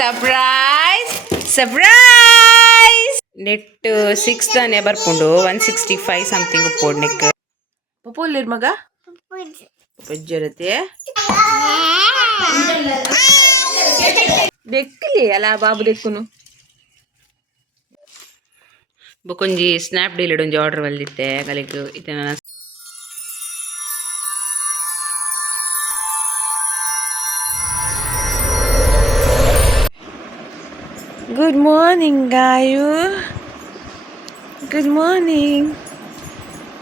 Surprise surprise net 6 ದಾನೆ ಬರ್ಪುಂಡು 165 something ಉಪ್ಪೋಡ್ neck ಪಪ್ಪೋಲ್ಲಿರ್ ಮಗ ಪಜ್ಜರತೆ ದೆಕ್ಕಲಿ ಅಲ್ಲ ಬಾಬು ದೆಕ್ಕುನು ಬೊಕೊಂಜಿ ಸ್ನ್ಯಾಪ್ಡೀಲ್ ಒಂಜಿ ಆರ್ಡರ್ ವಲ್ದಿತ್ತೆ ಕಲೆಗ್ ಇತ್ತೆ ನನ್ನ Good morning, Gayu. Good morning.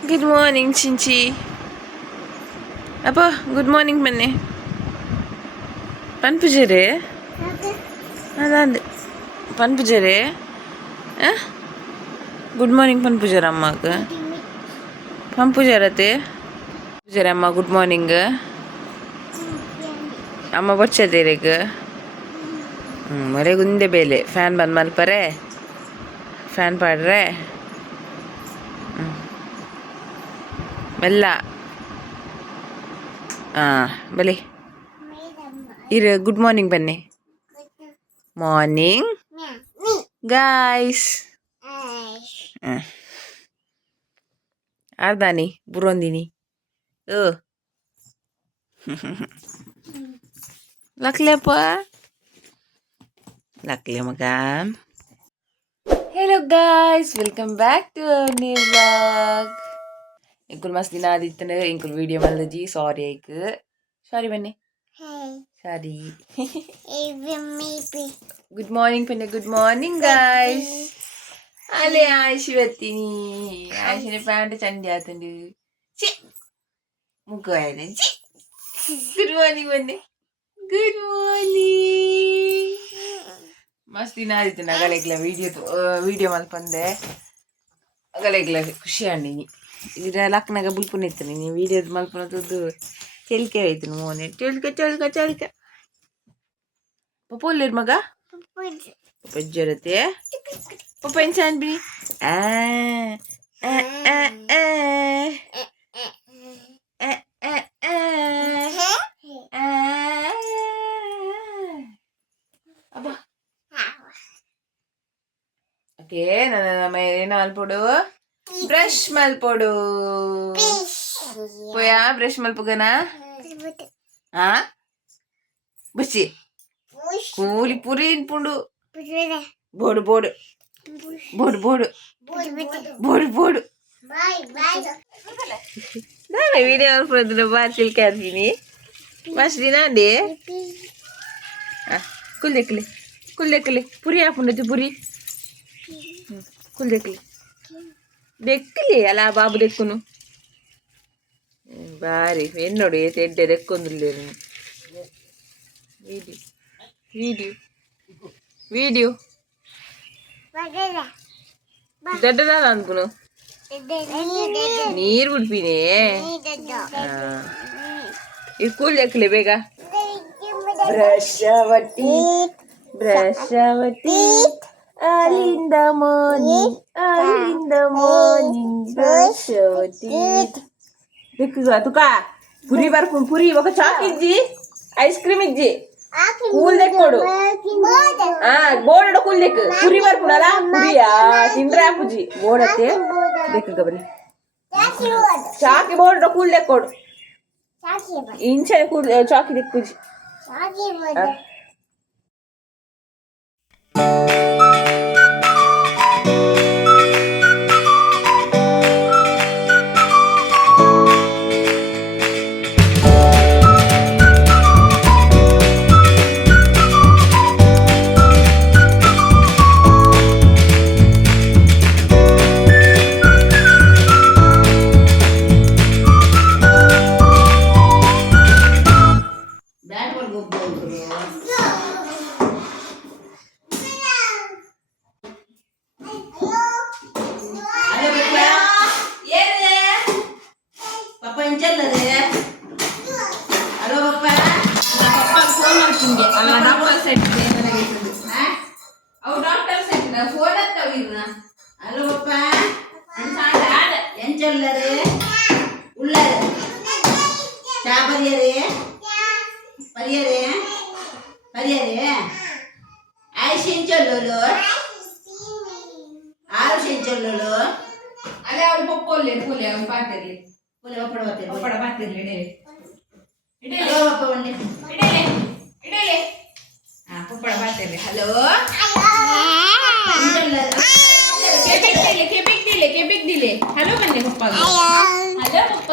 Good morning, Chinchi. Apa? Good morning, Manne. Pan pujare? Adande. Pan pujare? Eh? Good morning, pan pujara amma ga. Pan pujarate? Pujara amma good morning ga. Amma bachade rega. ಮರೆ ಗುಂದೆ ಬೇಲೆ fan ಬಂದ್ ಮಲ್ಪರೆ fan ಪಾಡ್ರೆ ಮೆಲ್ಲ ಬಲಿ ಇರು good morning ಬನ್ನಿ morning guys ಆರ್ದಾನಿ ಬುರೊಂದಿನಿ O ಲಕ್ಲೆಪ್ಪ Luckily, maga. Hello guys, welcome back to our new vlog. Inkul mas dina aditane inkul video malji sorry ik. Sorry benne. Hey. Sorry. Good morning penne. Good morning guys. Ale Aishwathini. Aishine pant chandi atandu. Chi. Mukayane. Chi. Good morning benne. Good morning. ಮಸ್ತ್ ದಿನ ಆದಿತ್ತು ಅಗಲೆಗ್ಲ video ಮಲ್ಪಂದೆ ಅಗಲೆಗ್ಲ ಖುಷಿ ಅಂಡಿನಿ ಇದ್ರ ಲಕ್ನಾಗ ಬುಲ್ಪುನ ಇತ್ತು ನೀನು ವಿಡಿಯೋದ ಮಲ್ಪುನ ತುದ್ದು ಚೆಲ್ಕೆ ಹೋಯ್ತು ಮೋನೆ ಚೆಲ್ಕ ಪಪ್ಪೊಲ್ಲಿರ್ ಮಗ ಪಪ್ಪಜ್ಜರತೆ ಪಪ್ಪ ಏನ್ ಚಾನ್ ಬಿನಿ ಅಬ್ಬಾ ಓಕೆ ನನ್ನ ಏನು ಮಲ್ಪೊಡು ಬ್ರಷ್ ಮಲ್ಪೊಡು ಪೋಯಾ ಬ್ರಷ್ ಮಲ್ಪುಗನ ಬುಚ್ಚಿ ಕೂಲಿ ಪುರಿ ಇನ್ಪುಂಡು ಬೋಡು ಬೋಡು ಬೋಡು ಬೋಡು ಬೋಡು ಬೋಡು ನಾನು ವಿಡಿಯೋ ಮಲ್ಪೊಡು ಬಾರಿ ಚಿಲ್ಕೆ ಹಾಕ್ತೀನಿ ಮಸ್ತ್ ದಿನ ಅಂಡಿ ಕುಲ್ಲೆಕ್ಕಲಿ ಪುರಿ ಹಾಪುಂಡತಿ ಪುರಿ ದೆಕ್ಕಲಿ ಅಲ್ಲ ಬಾಬು ದೆಕ್ಕುನು ಬಾರಿ ಎನ್ನೋಡು ಎಡ್ಡೆ ದೆಕ್ಕೊಂದಿಲ್ಲ ವಿಡಿಯೋ ದೊಡ್ಡದ ಅನ್ಪುನು ನೀರು ಬಿಡ್ಪಿನೇ ಇದು ಕೂಲ್ ದೆಕ್ಕಲಿ ಬೇಗ ಬ್ರಷವತಿ early in the morning brush your teeth. Dekkuga tuka puri barpun puri oka chalk ijji ice cream ijji cool dekkodu board cool dekku puri barpun ala puriya tindra puji board atte dekkuga bani chalk board cool dekkodu inche cool chalk dekkuji ಶಿಂಚಲ್ಲೋಲು ಆರು ಶಿಂಚಲ್ಲೋಲು ಅಲ್ಲೇ ಅವ್ರು ಪೊಪ್ಪೊಲ್ಲೆ ಕೂಲೆ ಅವ್ನು ಪಾತಿರ್ಲಿ ಪುಲೆ ಒಪ್ಪಡ ಬರ್ತೀರಿ ಒಪ್ಪಡ ಪಾತಿರ್ಲಿ ಇಡೇಲಿ ಒಪ್ಪ ಬನ್ನಿ ಇಡೇಲಿ ಇಡೇಲಿ ಹಾ ಪೊಪ್ಪಡ ಪಾತಿರ್ಲಿ hello ಕೆಬಿಕ್ ದಿಲೆ hello ಬನ್ನಿ ಪಪ್ಪ hello ಪಪ್ಪ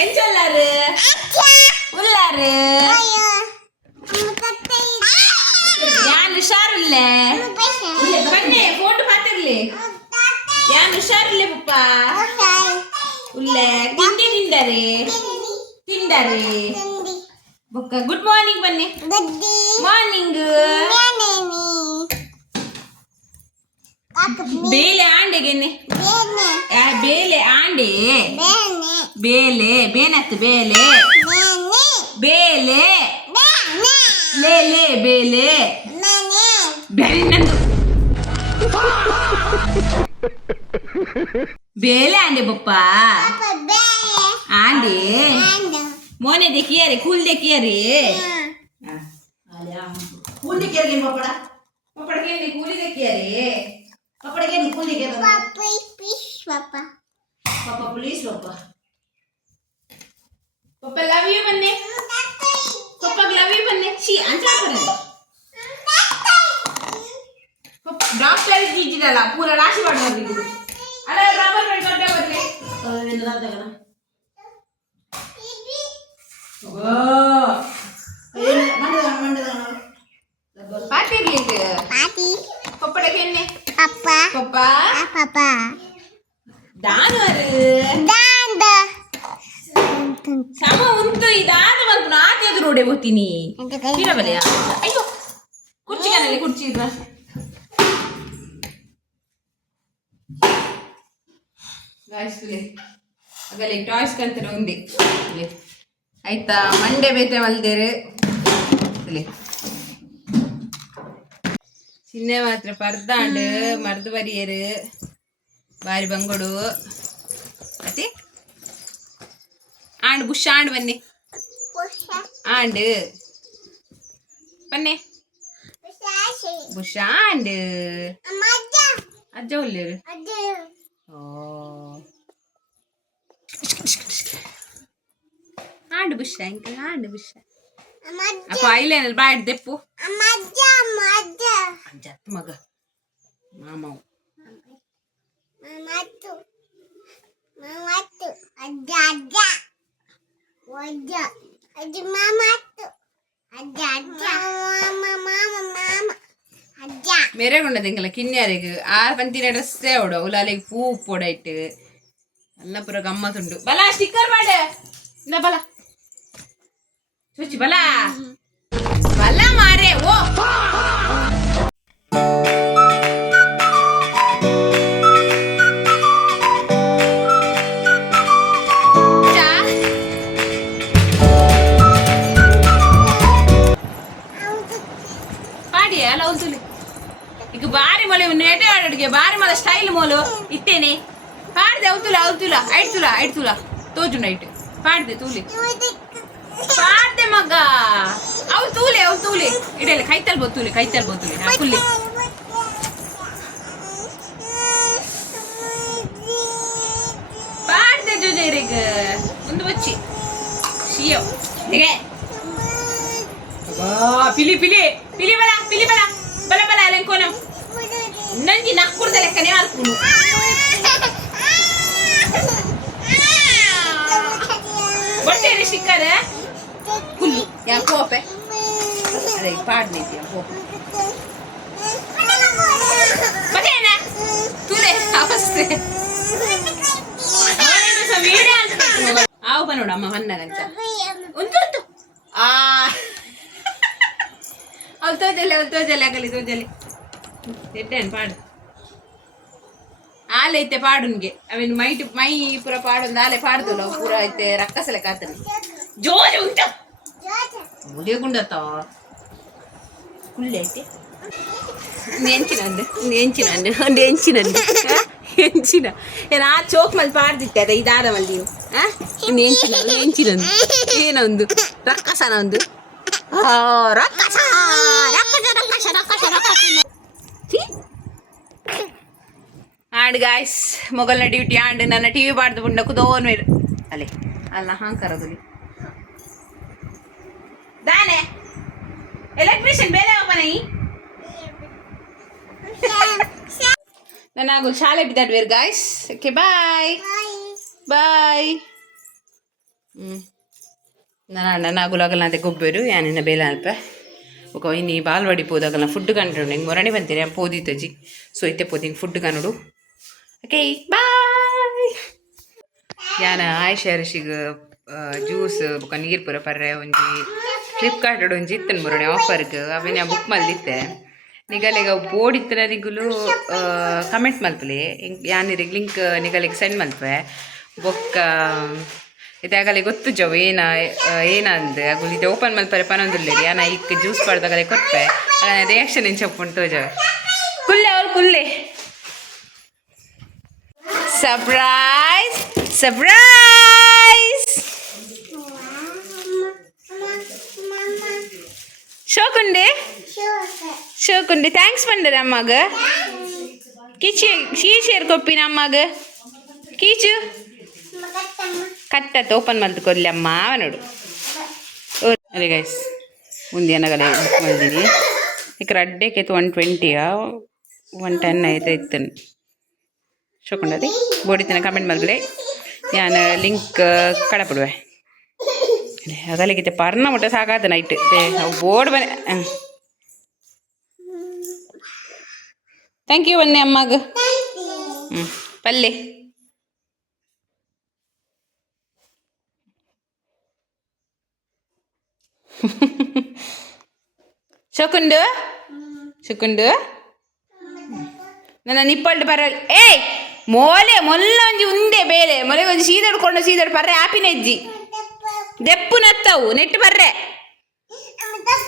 ಏನ್ ಚೊಲ್ಲಾರು ಉಲ್ಲಾರು ಯಾನ್ ಹುಷಾರಿಲ್ಲೆ ಬನ್ನಿ ಫೋಟೋ ಪಾತಿರ್ಲಿ ಯಾನ್ ಹುಷಾರಿಲ್ಲೆ ಪಪ್ಪ ಉಲ್ಲೆ ತಿಂಡಿ ತಿಂಡರೆ ಬೊಕ್ಕ ಗುಡ್ ಮಾರ್ನಿಂಗ್ ಬನ್ನಿ ಮಾರ್ನಿಂಗ್ ಬೇಲೆ ಆಂಡೆಗೆನೆ ಬೇಲೆ ಆಂಡೆ ಬೇಲೆ ಬೇನತ್ತು ಬೇಲೆ ಬೇಲೆ ಲೇಲೆ ಬೇಲೆ ಬೆನ್ನಂದು ಬೇಲೆ ಆಂಡೆ ಬಪ್ಪ ಆಂಡೆ ಮೋನೆ ದೇಕಿಯಾರೆ ಕೂಲ್ ದೇಕಿಯಾರೆ ಕೂಲಿ ಕೇಳಿ ಪಪ್ಪಡ ಪಪ್ಪಡಕ್ಕೆ ಕೂಲಿ ದೇಕಿಯಾರೆ ಪಪ್ಪಡಿಗೆ ಕೂಲಿಗೆ ಪಾಪ ಪ್ಲೀಸ್ ಪಪ್ಪ ಪಪ್ಪ ಲವ್ ಯು ಬನ್ನಿ ಪಪ್ಪ ಲವ್ ಯು ಬನ್ನಿ ಸಿ ಅಂತ ಡಾಕ್ಟರ್ ಇದ್ದಿದ್ದಲ್ಲ ಪೂರ ರಾಶಿ ಮಾಡೋದು ಅಲ್ಲ ರಬ್ಬರ್ ಬ್ಯಾಂಡ್ ದೊಡ್ಡ ಬರ್ಲಿ ಪಾತಿರ್ಲಿ ಪಪ್ಪಡಕ್ಕೆ ಎಣ್ಣೆ ಪಪ್ಪ ದಾನವರು ಸಮ ಉಂಟು ಈ ದಾನ ಬಂದು ನಾಕೆ ಎದುರು ಓಡೆ ಹೋಗ್ತೀನಿ ಇರಬಲ್ಲ ಅಯ್ಯೋ ಕುರ್ಚಿ ಕಾನಲ್ಲಿ ಕುರ್ಚಿ ಇದ್ರ ಗಾಯಿಸ್ಲೆ ಆಗಲೇ ಟಾಯ್ಸ್ ಕಂತಾರೆ ಒಂದೇ ಆಯ್ತಾ ಮಂಡೆ ಬೇತೆ ಮಲ್ದೇರು ಚಿನ್ನೆ ಮಾತ್ರ ಪರ್ದಾಂಡ್ ಮರ್ದು ಬರಿಯರು ಬಾರಿ ಬಂಗೋಡು ಮತ್ತೆ ಆಂಡ್ ಬುಷ್ ಆಂಡ್ ಬನ್ನಿ ಆಂಡ್ ಬನ್ನಿ ಬುಷ್ ಆಂಡ್ ಅಜ್ಜ ಒಳ್ಳೆಯರು ಓ ಆಂಡ್ ಬುಷ ಅಂಕಲ್ ಆಂಡ್ ಬುಷ ಅಪ್ಪ ಇಲ್ಲೇನಲ್ಲ ಬಾಡಿ ದೆಪ್ಪು ಅಜ್ಜ ಮಗ ಮಾಮವು മെരകൊണ്ടതെങ്കില കിണ്ണിയാരേക്ക് ആ പന്തിന ഡ്രസ്സേ ഓടോ ഉലാലേക്ക് പൂ പൊടായിട്ട് നല്ല പുറ ഗമ്മത്തുണ്ട് ബല സ്റ്റിക്കർ പാട് എന്താ ബല ചോദിച്ചു ബല ബല മാറേ ഓ ಈಗ ಬಾರಿ ಮೊಲೆ ನೆಟೆ ಆಡೋಡಿಗೆ ಬಾರಿ ಮಲ ಸ್ಟೈಲ್ ಮೋಲು ಇಟ್ಟೇನೆ ಪಾಡ್ದೆ ಅವತುಲ ಐಡ್ತುಲ ತೋಜು ನೈಟ್ ಪಾಡ್ದೆ ತೂಲಿ ಪಾಡ್ದೆ ಮಗ ಅವು ತೂಲೆ ಇಡಲ್ಲ ಕೈತಲ್ ಬೋತೂಲಿ ಫುಲ್ಲಿ ಪಾಡ್ದೆ ಜೋಜೈರೆಗ ಒಂದು ಬಚ್ಚಿ ಶಿಯೋ ಹೇಗೆ ಪಿಲಿ ಬಲ ಅಲೆಂಕೋನ ನಂಜಿ ನಕ್ಕುಡ್ದ ಲೆಕ್ಕನೆ ಮಾಡ್ಕೊಂಡು ಬಟ್ಟೆ ಸಿಕ್ಕರೆ ಕುಲ್ಲು ಯಾ ಕೋಪೆ ಅದೇ ಪಾಡ್ನೈತಿ ಕೋಪೆ ಮತ್ತೇನ ತುಲೆ ಅವಸ್ಥೆ ಆವು ಬನ್ನೋಡ ಅಮ್ಮ ಹೊನ್ನಗಂಚ ಉಂಟು ಆ ಅವ್ರು ತೋಜಲೆ ಆಗಲಿ ತೋಜಲೆ ಎಟ್ಟೇನು ಪಾಡು ಆಲೈತೆ ಪಾಡುನ್ಗೆ ಅವೇನು ಮೈ ಪೂರ ಪಾಡೊಂದು ಆಲೆ ಪಾಡ್ದಲ್ಲ ಅವು ಪೂರ ಐತೆ ರಕ್ಕಸಲೆ ಕಾತನೆ ಜೋರು ಉಂಟ ಮುಡಿಯ ಗುಂಡತ್ತ ಕುಳ್ಳೆ ಐತೆ ಎಂಚಿನ ಏನು ಆ ಚೋಕ್ ಮಲ್ಲಿ ಪಾಡ್ದಿತ್ತೆ ಅದ ಇದಾದ ಮಲ್ಲಿ ನೀವು ಎಂಚಿನಂದು ಏನೊಂದು ರಕ್ಕಸನ ಒಂದು ರಕ್ಕಸ ಆಂಡ್ ಗಾಯ್ಸ್ ಮೊಗಲ್ನ ಡ್ಯೂಟಿ ಆಂಡ್ ನನ್ನ ಟಿವಿ ಬಾಡ್ದು ಬುಂಡ ಕುದೋನ್ ಮೇರು ಅಲೆ ಅಲ್ಲ ಹಾಂಕರದಲ್ಲಿ ದಾನೆ ಎಲೆಕ್ಟ್ರಿಷಿಯನ್ ಬೇರೆ ಓಪನೈ ನಾನು ಶಾಲೆ ಬಿದ್ದಾಡ್ವೇರು ಗಾಯ್ಸ್ ಓಕೆ ಬಾಯ್ ಬಾಯ್ ನನ್ನ ಆಗುಲಾಗಲ್ಲ ಅಂತ ಗೊಬ್ಬರು ಯಾನಿನ್ನ ಬೇಲೆ ಅಲ್ಪ ఒక ఇన్ని బాల్వాడి పోదాగల ఫుడ్ కంటాడు ఇంక మొరని ಬಂತೀರಿ పోದಿ ತಜಿ ಸೊ ಇತ್ತೆ ಪೋದಿ ಫುಡ್ ಕನ್ನಡು ಓಕೆ ಬಾಯ್ ಯಾನ ಆಯ್ಷ ಋಷಿಗೆ ಜ್ಯೂಸ್ ಬೊಕ ನೀರು ಪೂರ ಪರ್ರೆ ಒಂಜಿ ಫ್ಲಿಪ್ಕಾರ್ಟ್ ಒಂಜಿ ಇತ್ತನ ಮೊರನೆ ಆಫರ್ಗೆ ಅವೇನ ಬುಕ್ ಮಲ್ದಿತ್ತೆ ನಿಗಲೆಗ ಬೋರ್ಡ್ ಇತ್ತನ ನಿಗುಲು ಕಮೆಂಟ್ ಮಲ್ಪಲೆ ಯಾನಿರಿಗೆ ಲಿಂಕ್ ನಿಗಲಿಗೆ ಸೆಂಡ್ ಮಲ್ಪೆ ಬೊಕ್ಕ ಇದಾಗಲೇ ಗೊತ್ತು ಜವ್ ಏನಂದು ಅಗುಲ್ ಇದು ಓಪನ್ ಮಲ್ಪರೆ ಪನೊಂದುಲ್ಲೇರಿ ಯಾನ ಇಕ್ ಜ್ಯೂಸ್ ಪಡ್ದಾಗಲೇ ಕೊಟ್ಟೆ ರಿಯಾಕ್ಷನ್ ಏನು ಚಪ್ಪುಂಟು ಜವ್ ಕುಲ್ಲೆ ಅವ್ರು ಕುಲ್ಲೆ ಸರ್ಪ್ರೈಸ್ ಸರ್ಪ್ರೈಸ್ ಶೋಕುಂಡೆ ಥ್ಯಾಂಕ್ಸ್ ಬಂದರೆ ಅಮ್ಮಾಗ ಕೀಚೇರ್ ಕೊಪ್ಪಿನ ಅಮ್ಮಾಗ ಕೀಚು ಕಟ್ಟತ್ತೆ ಓಪನ್ ಮಾಡ್ದು ಕೊಡ್ಲಿ ಅಮ್ಮ ನೋಡು ಅದೇ ಗೈಸ್ ಮುಂದೆ ಏನಗಲೇ ಬುಕ್ ಮಾಡಿದ್ದೀನಿ ఇక్కడ అడ్డేకి అయితే 120 110 అయితే ఇస్తాను చూడండి అది బోడితే కమెంట్ మల్గడే ഞാൻ ಲಿಂಕ್ ಕಳಪಡುವೆ ಅದಲ್ಲಿಗೆ ಪರ್ಣ ಮುಟ್ಟ ಸಾಕಾದ ನೈಟ್ ಬೋರ್ಡ್ ಬನೆ ಥ್ಯಾಂಕ್ ಯು ಬನ್ನಿ ಅಮ್ಮಗೆ ಪಲ್ಲೆ ಶುಕುಂಡು ನನ್ನ ನಿಪ್ಪಲ್ಡು ಬರಲ್ ಏಯ್ ಮೋಲೆ ಮೊಲ್ಲ ಒಂಜಿ ಉಂದೆ ಬೇಲೆ ಮೊಲೆಗೆ ಒಂಜಿ ಸೀದಡ್ಕೊಂಡು ಪರ್ರೆ ಆಪಿನ ಹೆಜ್ಜಿ ದೆಪ್ಪು ನತ್ತವು ನೆಟ್ಟು ಬರ್ರೆ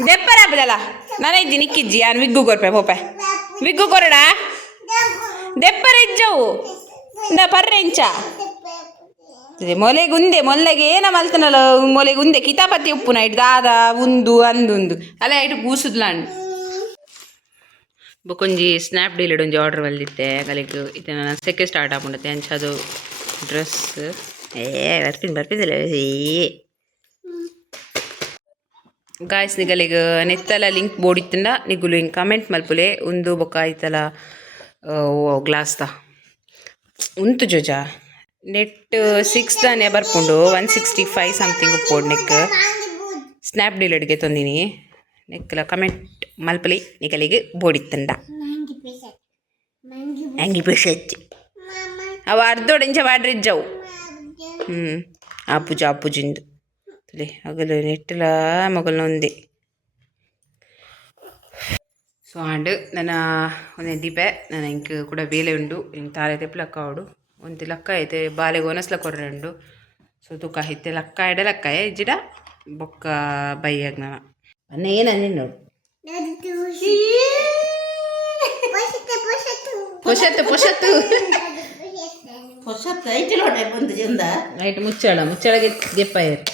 ದೆಪ್ಪರ ಹಬ್ಬದಲ್ಲ ನನ್ನ ಹೆಜ್ಜಿ ನಿಕ್ಕಿಜ್ಜಿ ನಾನು ವಿಗ್ಗು ಕೊರ್ಪೆ ಪೋಪೆ ವಿಗ್ಗು ಕೊರಡ ದೆಪ್ಪರ ಹೆಜ್ಜವು ಪರ್ರೆ ಇಂಚ ಮೊಲೆಗೆ ಉಂದೆ ಮೊಲ್ಲೆಗೆ ಏನ ಮಲ್ತನಲ್ಲ ಮೊಲೆಗೆ ಉಂದೆ ಕಿತಾಪತಿ ಉಪ್ಪು ನೈಟ್ ದಾದ ಉಂದು ಅಂದುಂದು ಅಲ್ಲ ಇಟ್ಟು ಗೂಸುದ್ಲಾಂಡು ಬೊಕೊಂಜಿ ಸ್ನ್ಯಾಪ್ಡೀಲ್ ಒಂಜಿ ಆರ್ಡರ್ ಬಂದಿತ್ತೆ ಕಲಿಗೆ ಇದು ನನ್ನ ಸೆಕೆ ಸ್ಟಾರ್ಟ್ ಆಗ್ಬಿಡುತ್ತೆ ಅಂಚದು ಡ್ರೆಸ್ ಬರ್ಪಿದ್ದಿಲ್ಲ ಗಾಯ್ಸ್ ನಿಗಲಿಗೆ ನೆತ್ತಲ ಲಿಂಕ್ ಬೋರ್ಡ್ ಇತ್ತಂಡ ನಿಗುಲು ಹಿಂಗೆ ಕಮೆಂಟ್ ಮಲ್ಪುಲೆ ಒಂದು ಬೊಕ್ಕ ಆಯ್ತಲ್ಲ ಗ್ಲಾಸ್ದ ಉಂತು ಜೋಜಾ ನೆಟ್ 6 ದಾನೆ ಬರ್ಪುಂಡು 165 ಸಮಥಿಂಗ್ ಉಪ್ಪೋಡು ನೆಕ್ ಸ್ನ್ಯಾಪ್ಡೀಲ್ ಅಡಿಗೆ ತಂದಿನಿ ನೆಕ್ಕಲ ಕಮೆಂಟ್ ಮಲ್ಪಲಿ ನಿಗಲಿಗೆ ಬೋಡಿತ್ತಂಡ ಹಂಗಿ ಪೇಶಚ್ಚಿ ಅವು ಅರ್ಧೋಡೆಂಚ ವಾಡ್ರಿಜ್ಜವು ಅಪ್ಪುಜಿಂದು ತಲೆ ಹಗಲು ನೆಟ್ಟಲ ಮಗಲ್ನ ಒಂದೇ ಸೊ ಆಂಡ್ ನನ್ನ ಒಂದೇ ದೀಪೆ ನನ್ನ ಇಂಕ ಕೂಡ ಬೇಲೆ ಉಂಡು ಇಂಕ ತಾರೆ ತೆಪ್ಪಲಕ್ಕ ಅವಡು ಒಂತಿ ಲಕ್ಕ ಐತೆ ಬಾಲೆಗೆ ಒನಸ್ಲ ಕೊರ್ರೆಂಡು ಸೊ ತುಕ ಐತೆ ಲಕ್ಕ ಎಡೆ ಲಕ್ಕ ಜಿಡ ಬೊಕ್ಕ ಬೈಯಾಗ ನಾನು ಅನ್ನ ಏನಂದಿ ನೋಡು ಪೊಷತ್ತು ಪೊಷತ್ತು ಹೊಸತ್ತು ಐತಿ ನೋಡ್ರಿ ಬಂದು ಚಂದ ನೈಟ್ ಮುಚ್ಚಳಗೆ ಗೆಪ್ಪ ಇರು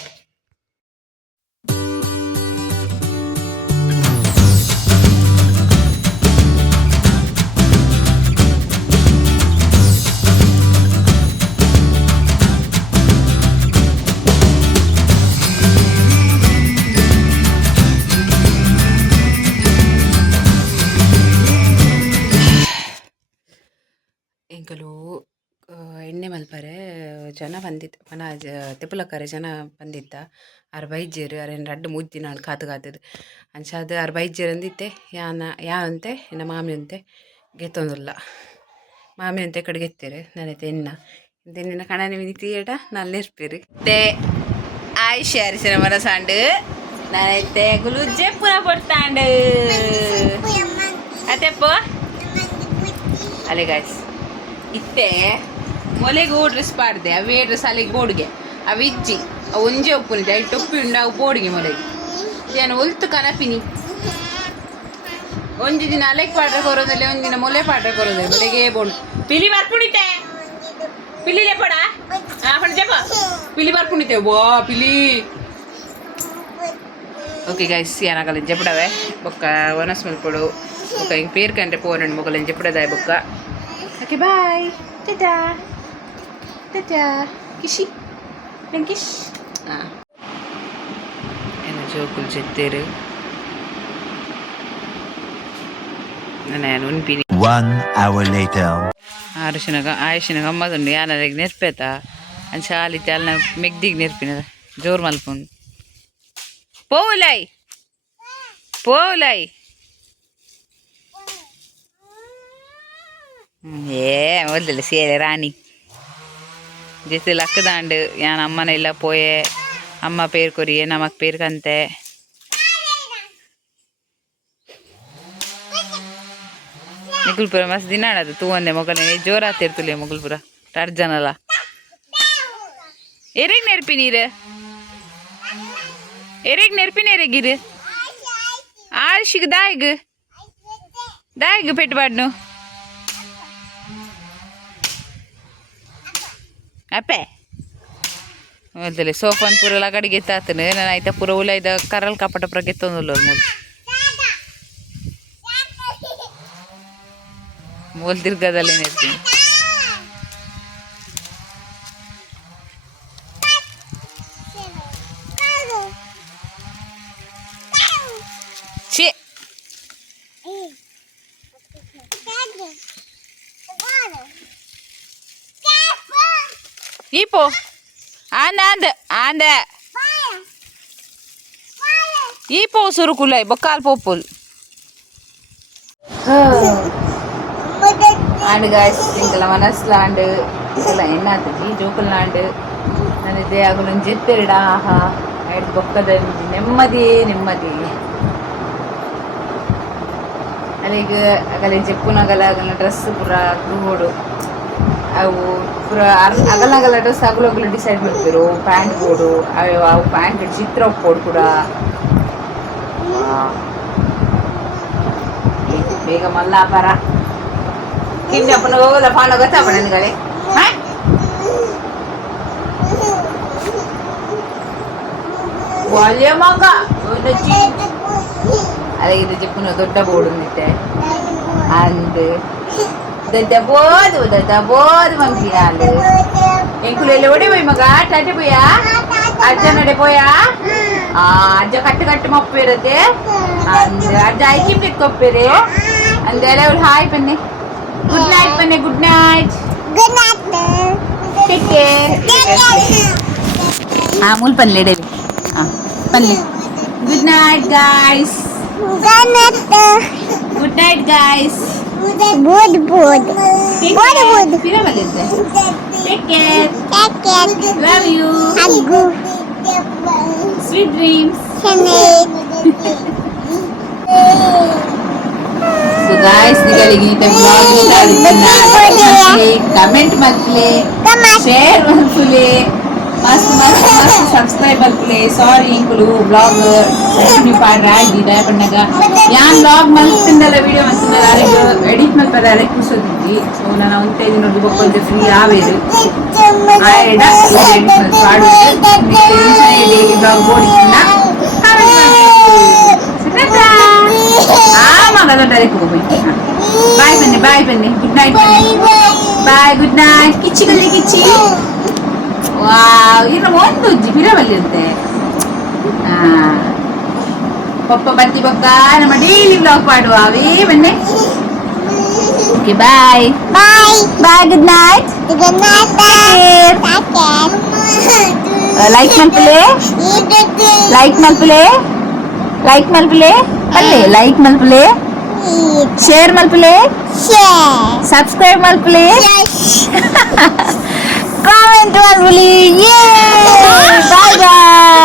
ಎಂಕಲು ಎಣ್ಣೆ ಮಲ್ಪರೆ ಜನ ಬಂದಿತ್ತು ಮನ ತೆಪ್ಪಲಕ್ಕರೆ ಜನ ಬಂದಿತ್ತ ಅರ್ ಬೈಜೇರು ಅರೇನು ರಡ್ಡು ಮುದ್ದಿ ನಾನು ಕಾತದು ಅಂಚಾದ ಅರ್ ಬೈಜೇರು ಅಂದಿತ್ತೆ ಯಾಂತೆ ಇನ್ನು ಮಾಮಿ ಅಂತೆ ಗೆತ್ತೊಂದಿಲ್ಲ ಮಾಮಿ ಅಂತೆ ಕಡೆ ಗೆತ್ತೇರು ನಾನೈತೆ ನಿನ್ನ ಕಣ ನಿಮಗೆ ತೀಯಟ ನಾನು ಇರ್ಪೇರು ತೆ ಆಯ್ಷ ಅರಿಸಿನ ಮನಸಾಂಡು ನಾನೈತೆ ಗುಲುಜ್ಜೆ ಪುರ ಪಡ್ತಾಂಡು ಅತೆಪ್ಪ ಅಲೆ ಗಾಯ್ಸ್ ಇತ್ತೆ ಮೊಲೆಗೆ ಡ್ರೆಸ್ ಪಾಡ್ದೆ ಅವೇ ಡ್ರೆಸ್ ಅಲ್ಲಿಗೆ ಬೋರ್ಡ್ಗೆ ಅವು ಇಜ್ಜಿ ಅವು ಒಂಜೆ ಉಪ್ಪುನಿದೆ ಐಟು ಉಪ್ಪಿ ಉಂಡು ಅವು ಬೋರ್ಡ್ಗೆ ಮೊಲೆಗೆ ಏನು ಒಲ್ತು ಕನಪಿನಿ ಒಂಜಿ ದಿನ ಅಲೆಗೆ ಪಾಡ್ರೆ ಕೊರೋದಲ್ಲಿ ಒಂದಿನ ಮೊಲೆ ಪಾಡ್ರೆ ಕೊರೋದಲ್ಲಿ ಮೊಲೆಗೆ ಬೋರ್ಡ್ ಪಿಲಿ ಬರ್ಪುಣಿತೆ ಪಿಲಿಲೆ ಪಡ ಪಡ ಜಪ ಪಿಲಿ ಬರ್ಪುಣಿತೆ ವಾ ಪಿಲಿ ఓకే గైస్ అనగలని చెప్పడవే బొక్క వనస్ మల్పడు ఒక ఇంక పేరు కంటే పోనండి మొగలని చెప్పడదా బొక్క ఓకే బాయ్ టాటా టాటా కిషి వెంకిష్ ఏమో జోకులు చెప్తారు నేను ఉనిపిని 1 hour later. ಆಯುಷಿನಾಗ ಅಮ್ಮದುಂಡು ಯಾನದಾಗ ನೆರ್ಪೇತ అని ಶಾಲಿತೆ ಅಲ್ಲ ಮೆಗ್ದಿಗೆ ನೆರ್ಪಿನದ ಜೋರು ಮಲ್ಕೊಂಡು పోవులై ఏ వదిలే సేరే రాణి జైతే లక్కదాండు యాన అమ్మన ಇಲ್ಲ పోయే అమ్మ పేరు కొరియే నమక్ పేరు కంతే ಮುಗುಲ್ಪುರ ಮಸ್ತ್ ದಿನ ಆಡದು ತೂ ಒಂದೆ ಮೊಗಲೇ ಜೋರ ತಿರ್ತುಲೆ ಮುಗುಲ್ಪುರ ಟರ್ಜನಲ್ಲ ಎರೆಗ್ ನೆರ್ಪಿ ನೀರು ಎರೆಗ್ ನೆರ್ಪಿನ ಎರೆಗಿರು ಆರ್ಶಿಗೆ ದಾಯಿಗ್ ಪೆಟ್ಬಾಡ್ನು ಅಪ್ಪೆ ಮೊದಲೇ ಸೋಫಾನ್ ಪೂರ ಲಗಡಿ ಗೆತ್ತಾತನು ನಾನು ಆಯ್ತಾ ಪೂರ ಉಲಾಯ್ದ ಕರಲ್ ಕಪಟ ಪುರ ಗೆತ್ತೊಂದುಲ್ಲ ಮೂಲ್ ತಿರ್ಗದಲ್ಲೇ ನೆರ್ತೀನಿ ಛೇ இப்போ ஆந்த இப்போ சுருக்குள்ள బొక్కాలు పోపుల్ ஆண்டு காய்ஸ் ఇంకల మనస్లాండు ఇంకల ఎన్నాతది జోకుల్లాండు నన్నిదే అగులను జెత్తెరిడా ఆహా ఐదు బొక్కదండి ನೆಮ್ಮದಿ ಅಲ್ಲಿಗೆ ಅಗಲ ಜಪ್ಪುನಗಲ ಅಗಲ ಡ್ರೆಸ್ ಪೂರ ಗ್ರೂಡು ಅವು ಪೂರ ಅಗಲ ಡ್ರೆಸ್ ಅಗಲು ಡಿಸೈಡ್ ಮಾಡ್ತಿರು ಪ್ಯಾಂಟ್ ಬೋಡು ಅವು ಪ್ಯಾಂಟ್ ಚಿತ್ರ ಕೊಡು ಕೂಡ ಬೇಗ ಮಲ್ಲಾಪರ ಕಿನ್ನಪ್ಪನ ಹೋಗಲ್ಲ ಪಾಣ ಗೊತ್ತಪ್ಪ ನನಗಳೆ ಒಳ್ಳೆ ಮಗ ಅದೇ ಇದು ಜಿಪ್ಪುನ ದೊಡ್ಡ ಬೋರ್ಡ್ ಉಂದಿತ್ತೆ ಅಂದು ದಡ್ಡಬೋದು ಮಂಕಿ ನಾಲು ಎಂಕುಲೆಲ್ಲ ಒಡೆ పోయి ಮಗ ಟಾಟೆ పోయಾ ಅಜ್ಜ ನಡೆ పోಯಾ ಅಜ್ಜ ಕಟ್ಟು ಮಪ್ಪೇರತ್ತೆ ಅಂದು ಅಜ್ಜ ಐಕಿ ಬೆಕ್ಕೊಪ್ಪೇರೆ ಅಂದೆಲ್ಲ ಅವಳು ಹಾಯ್ ಬನ್ನಿ ಗುಡ್ ನೈಟ್ ಬನ್ನಿ ಗುಡ್ ನೈಟ್ ಟೇಕ್ ಕೇರ್ ಮೂಲ್ ಪನ್ಲೆ ಡೇವಿ ಪನ್ಲೆ good night guys good night guys Take care. Love you. Sweet dreams. So guys, ನಿಗಳಿಗೆ ಈ vlog ಇಷ್ಟ ಆಗಿದ್ರೆ ಕಮೆಂಟ್ ಮಾಡ್ಲಿ, ಶೇರ್ ಮಾಡ್ಲಿ, ಮಸ್ತ್ ಸಬ್ಸ್ಕ್ರೈಬ್ ಮಾಡ್ಲಿ. ಸಾರಿ ಇಂಕುಲು vlog ಕಂಟಿನ್ಯೂ ಪಾಡ್ರಾಗಿ ದಯಪಣ್ಣಗ ಯಾನ್ vlog ಮಲ್ತಿಂದಲ್ಲ ವಿಡಿಯೋ ಮಲ್ತಿಂದಲ್ಲ ಎಡಿಟ್ ಮಲ್ಪದ ಅರೆ ಕೂಸೋದಿದ್ದಿ. ಸೊ ನಾನು ಒಂದೇ ದಿನ ನೋಡಿ ಬೊಕ್ಕೊಂದು ಫ್ರೀ ಆವೇದು ಆಯ್ಡ ಎಡಿಟ್ ಮಲ್ಪಾಡು ಡೈಲಿ vlog ಬೋಡಿಲ್ಲ ಮಗ ದೊಡ್ಡದಕ್ಕೆ ಹೋಗ್ಬೇಕು. ಬಾಯ್ ಬನ್ನಿ good night bye good night ಕಿಚ್ಚಿ ವಾವ್ ಇನ್ನು ಒಂದು ಬಿರವಲ್ಲಿ ಅಂತೆ ಪಪ್ಪ ಬತ್ತಿ ಬೊಕ್ಕ ನಮ್ಮ ಡೈಲಿ ಬ್ಲಾಗ್ ಮಾಡುವ ಅವೇ ಬನ್ನಿ. Okay bye good night like ಮಲ್ಪಲೆ ಅಲ್ಲೇ ಲೈಕ್ ಮಲ್ಪಲೆ ಶೇರ್ ಮಲ್ಪಲೆ ಸಬ್ಸ್ಕ್ರೈಬ್ ಮಲ್ಪಲೆ ಕಾಮೆಂಟ್ ಮಲ್ಪಲೆ. ಬಾಯ್ ಬಾಯ್.